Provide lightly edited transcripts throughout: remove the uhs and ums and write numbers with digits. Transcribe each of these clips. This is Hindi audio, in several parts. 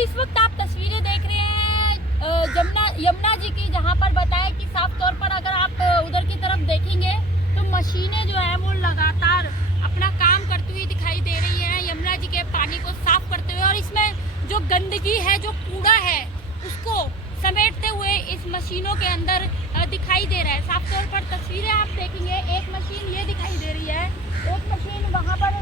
इस वक्त आप तस्वीरें देख रहे हैं यमुना जी की, जहां पर बताया कि साफ तौर पर अगर आप उधर की तरफ देखेंगे तो मशीनें जो है वो लगातार अपना काम करती हुई दिखाई दे रही हैं यमुना जी के पानी को साफ करते हुए, और इसमें जो गंदगी है, जो कूड़ा है, उसको समेटते हुए इस मशीनों के अंदर दिखाई दे रहा है। साफ तौर पर तस्वीरें आप देखेंगे, एक मशीन ये दिखाई दे रही है, एक मशीन वहाँ पर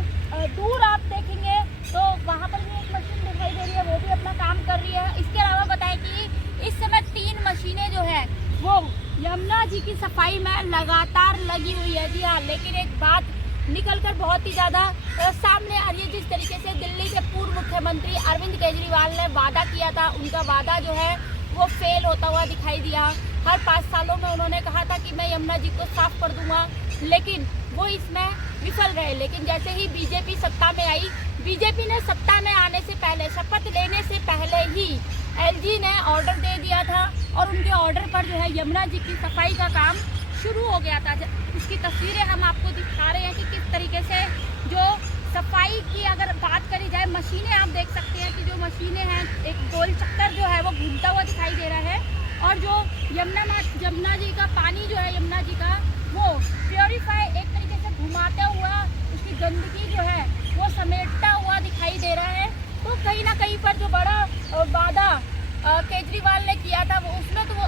दूर आप देखेंगे तो वहाँ पर भी एक मशीन दिखाई दे रही है, वो भी अपना काम कर रही है। इसके अलावा बताएं कि इस समय 3 मशीनें जो है वो यमुना जी की सफाई में लगातार लगी हुई है। जी हाँ, लेकिन एक बात निकलकर बहुत ही ज़्यादा सामने आ रही है। जिस तरीके से दिल्ली के पूर्व मुख्यमंत्री अरविंद केजरीवाल ने वादा किया था, उनका वादा जो है वो फेल होता हुआ दिखाई दिया। हर 5 सालों में उन्होंने कहा था कि मैं यमुना जी को साफ कर दूंगा, लेकिन वो इसमें विफल रहे। लेकिन जैसे ही बीजेपी सत्ता में आई, बीजेपी ने सत्ता में आने से पहले, शपथ लेने से पहले ही एलजी ने ऑर्डर दे दिया था, और उनके ऑर्डर पर जो है यमुना जी की सफाई का काम शुरू हो गया था। इसकी तस्वीरें हम आपको दिखा रहे हैं कि किस तरीके से जो सफाई की अगर बात करी जाए, मशीनें आप देख सकते हैं कि जो मशीनें हैं, एक गोल चक्कर जो है वो घूमता हुआ दिखाई दे रहा है, और जो यमुना जी का पानी जो है, यमुना जी का वो प्योरीफाई एक तरीके से घुमाता हुआ उसकी गंदगी जो है वो समेटता हुआ दिखाई दे रहा है। तो कहीं ना कहीं पर जो बड़ा वादा केजरीवाल ने किया था वो उसमें तो वो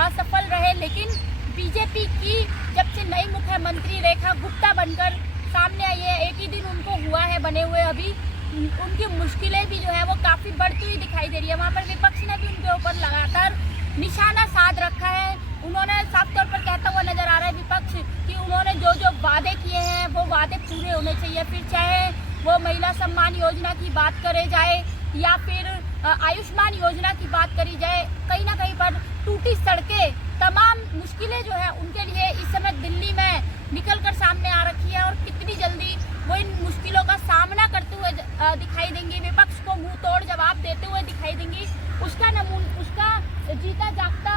असफल रहे। लेकिन बीजेपी की जब से नई मुख्यमंत्री रेखा गुप्ता बनकर सामने आई है, एक ही दिन उनको हुआ है बने हुए, अभी उनकी मुश्किलें भी जो है वो काफ़ी बढ़ती हुई दिखाई दे रही है। वहाँ पर विपक्ष ने भी उनके ऊपर लगातार निशाना साध रखा है। उन्होंने साफ तौर पर कहता हुआ नजर आ रहा है विपक्ष कि उन्होंने जो जो वादे किए हैं वो वादे पूरे होने चाहिए। फिर चाहे वो महिला सम्मान योजना की बात करे जाए या फिर आयुष्मान योजना की बात करी जाए, कहीं ना कहीं पर टूटी सड़कें, तमाम मुश्किलें जो है उनके लिए इस समय दिल्ली में निकलकर सामने आ रखी है, और कितनी जल्दी वो इन मुश्किलों का सामना करते हुए दिखाई देंगी, विपक्ष को मुंह तोड़ जवाब देते हुए दिखाई देंगी। उसका जीता जागता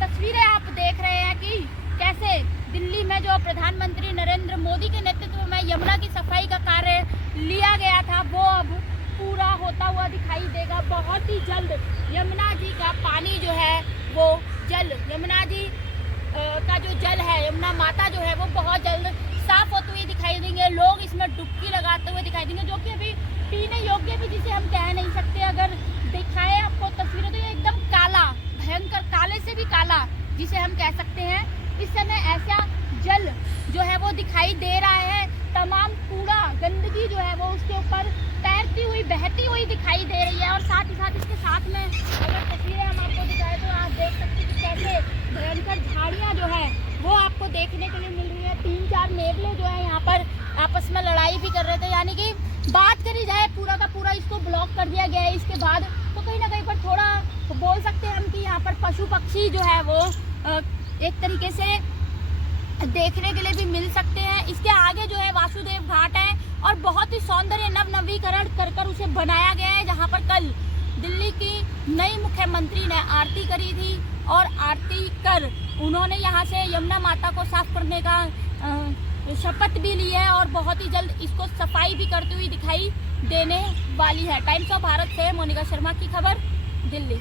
तस्वीरें आप देख रहे हैं कि कैसे दिल्ली में जो प्रधानमंत्री नरेंद्र मोदी के नेतृत्व में यमुना की सफाई का कार्य लिया गया था वो अब पूरा होता हुआ दिखाई देगा। बहुत ही जल्द यमुना जी का पानी जो है वो यमुना जी का जो जल है, यमुना माता जो है वो बहुत जल्द साफ होते हुए दिखाई देंगे। लोग इसमें डुबकी लगाते हुए दिखाई देंगे, जो कि अभी पीने योग्य भी जिसे हम कह नहीं सकते। अगर दिखाएं आपको तस्वीरें तो ये एकदम काला, भयंकर काले से भी काला जिसे हम कह सकते हैं, इस समय ऐसा जल जो है वो दिखाई दे रहा है। तमाम कूड़ा गंदगी जो है वो उसके ऊपर तैरती हुई, बहती हुई दिखाई दे रही है। और साथ ही साथ इसके साथ में अगर तस्वीरें हम आपको दिखाएं तो आप देख सकते हैं कि कैसे भयंकर झाड़ियाँ जो है वो आपको देखने के लिए मिल रही है। 3-4 नेवले जो है यहाँ पर आपस में लड़ाई भी कर रहे थे, यानी कि बात करी जाए पूरा का पूरा इसको ब्लॉक कर दिया गया है इसके बाद। तो कहीं ना कहीं पर थोड़ा बोल सकते हैं हम कि यहाँ पर पशु पक्षी जो है वो एक तरीके से देखने के लिए भी मिल सकते हैं। इसके आगे जो है वासुदेव घाट है, और बहुत ही सौंदर्य नवीकरण कर उसे बनाया गया है, जहाँ पर कल दिल्ली की नई मुख्यमंत्री ने आरती करी थी, और आरती कर उन्होंने यहाँ से यमुना माता को साफ करने का शपथ भी ली है, और बहुत ही जल्द इसको सफाई भी करती हुई दिखाई देने वाली है। टाइम्स ऑफ भारत से मोनिका शर्मा की खबर, दिल्ली।